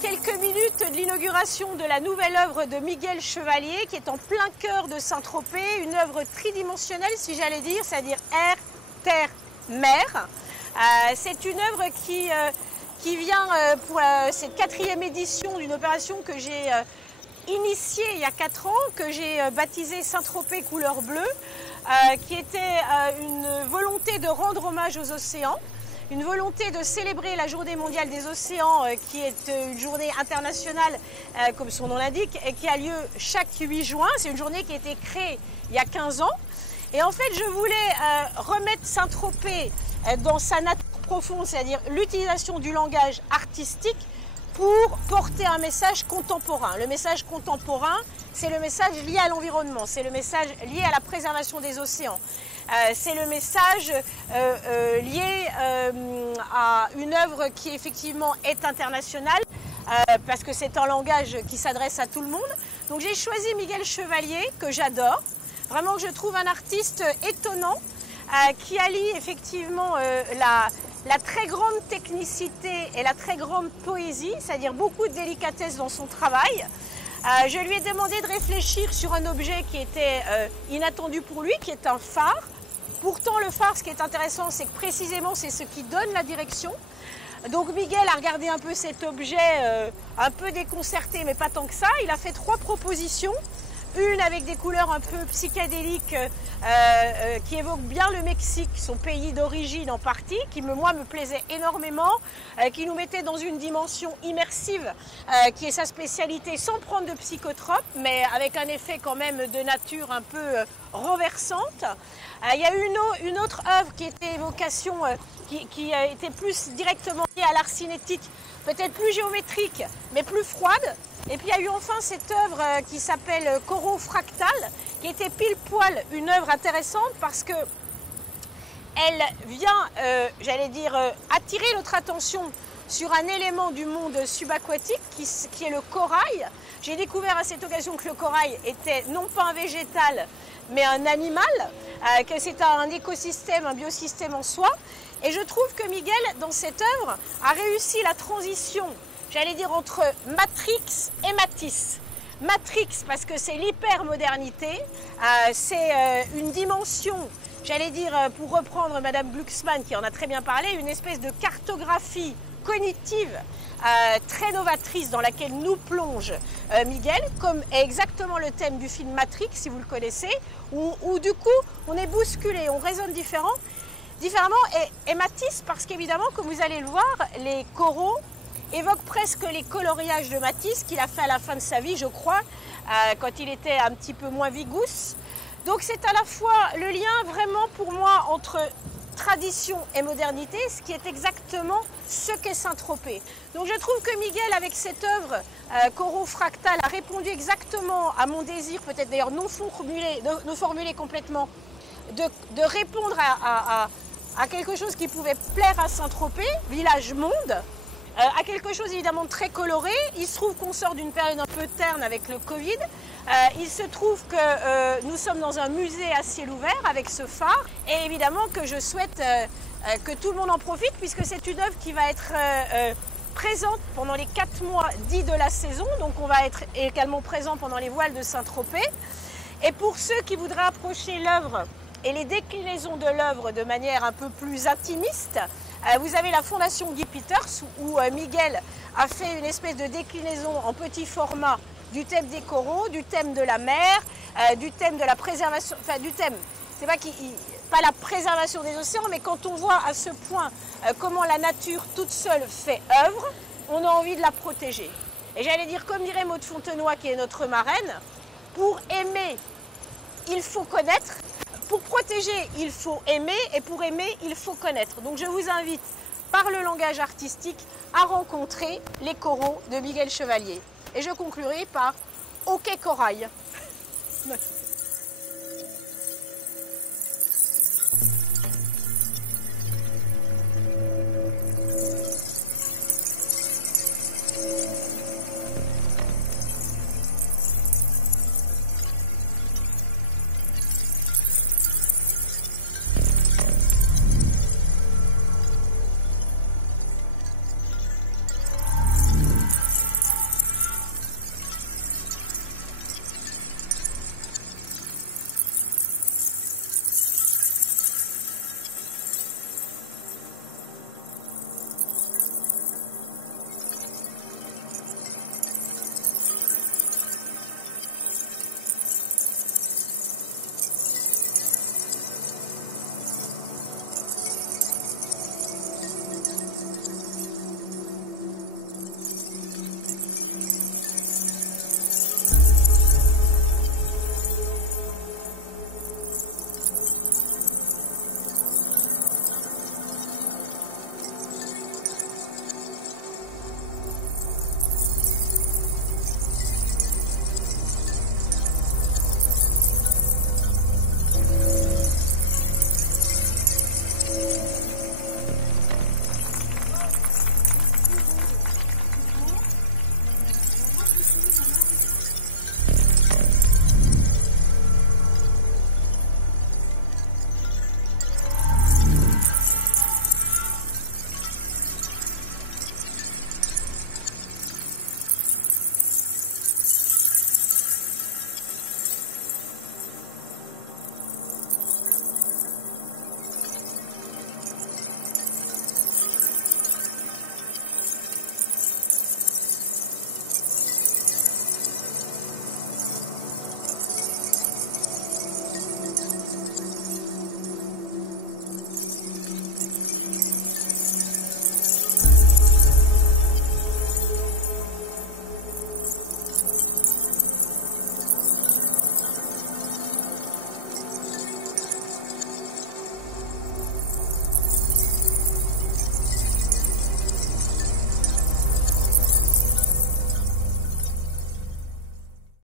quelques minutes de l'inauguration de la nouvelle œuvre de Miguel Chevalier qui est en plein cœur de Saint-Tropez, une œuvre tridimensionnelle si j'allais dire, c'est-à-dire air, terre, mer. C'est une œuvre qui vient pour cette 4e édition d'une opération que j'ai initiée il y a 4 ans, que j'ai baptisée Saint-Tropez couleur bleue, qui était une volonté de rendre hommage aux océans. Une volonté de célébrer la Journée mondiale des océans, qui est une journée internationale, comme son nom l'indique, et qui a lieu chaque 8 juin. C'est une journée qui a été créée il y a 15 ans. Et en fait, je voulais remettre Saint-Tropez dans sa nature profonde, c'est-à-dire l'utilisation du langage artistique pour porter un message contemporain. Le message contemporain, c'est le message lié à l'environnement, c'est le message lié à la préservation des océans. C'est le message lié à une œuvre qui effectivement est internationale parce que c'est un langage qui s'adresse à tout le monde. Donc j'ai choisi Miguel Chevalier, que j'adore, vraiment que je trouve un artiste étonnant qui allie effectivement la très grande technicité et la très grande poésie, c'est-à-dire beaucoup de délicatesse dans son travail. Je lui ai demandé de réfléchir sur un objet qui était inattendu pour lui, qui est un phare. Pourtant, le phare, ce qui est intéressant, c'est que précisément, c'est ce qui donne la direction. Donc Miguel a regardé un peu cet objet, un peu déconcerté, mais pas tant que ça. Il a fait 3 propositions. Une avec des couleurs un peu psychédéliques qui évoquent bien le Mexique, son pays d'origine en partie, qui moi me plaisait énormément, qui nous mettait dans une dimension immersive, qui est sa spécialité, sans prendre de psychotropes, mais avec un effet quand même de nature un peu renversante. Il y a une autre œuvre qui était évocation, qui était plus directement liée à l'art cinétique, peut-être plus géométrique, mais plus froide. Et puis il y a eu enfin cette œuvre qui s'appelle Coraux Fractal, qui était pile poil une œuvre intéressante parce que elle vient, j'allais dire, attirer notre attention sur un élément du monde subaquatique qui est le corail. J'ai découvert à cette occasion que le corail était non pas un végétal, mais un animal, que c'est un écosystème, un biosystème en soi. Et je trouve que Miguel, dans cette œuvre, a réussi la transition, j'allais dire, entre Matrix et Matisse. Matrix, parce que c'est l'hypermodernité, c'est une dimension, j'allais dire, pour reprendre Madame Glucksmann, qui en a très bien parlé, une espèce de cartographie cognitive très novatrice dans laquelle nous plonge Miguel, comme est exactement le thème du film Matrix, si vous le connaissez, où du coup, on est bousculé, on raisonne différemment, et Matisse, parce qu'évidemment, comme vous allez le voir, les coraux évoque presque les coloriages de Matisse qu'il a fait à la fin de sa vie, je crois, quand il était un petit peu moins vigousse. Donc c'est à la fois le lien vraiment pour moi entre tradition et modernité, ce qui est exactement ce qu'est Saint-Tropez. Donc je trouve que Miguel, avec cette œuvre Coraux Fractal, a répondu exactement à mon désir, peut-être d'ailleurs non formulé complètement, de répondre à quelque chose qui pouvait plaire à Saint-Tropez, village monde, à quelque chose évidemment très coloré. Il se trouve qu'on sort d'une période un peu terne avec le Covid. Il se trouve que nous sommes dans un musée à ciel ouvert avec ce phare. Et évidemment que je souhaite que tout le monde en profite, puisque c'est une œuvre qui va être présente pendant les 4 mois dits de la saison. Donc on va être également présent pendant les voiles de Saint-Tropez. Et pour ceux qui voudraient approcher l'œuvre et les déclinaisons de l'œuvre de manière un peu plus intimiste, vous avez la Fondation Guy Peters où Miguel a fait une espèce de déclinaison en petit format du thème des coraux, du thème de la mer, du thème de la préservation, enfin du thème, c'est pas la préservation des océans, mais quand on voit à ce point comment la nature toute seule fait œuvre, on a envie de la protéger. Et j'allais dire, comme dirait Maud Fontenoy, qui est notre marraine, pour aimer, il faut connaître. Pour protéger, il faut aimer, et pour aimer, il faut connaître. Donc je vous invite, par le langage artistique, à rencontrer les coraux de Miguel Chevalier. Et je conclurai par « Ok Corail ».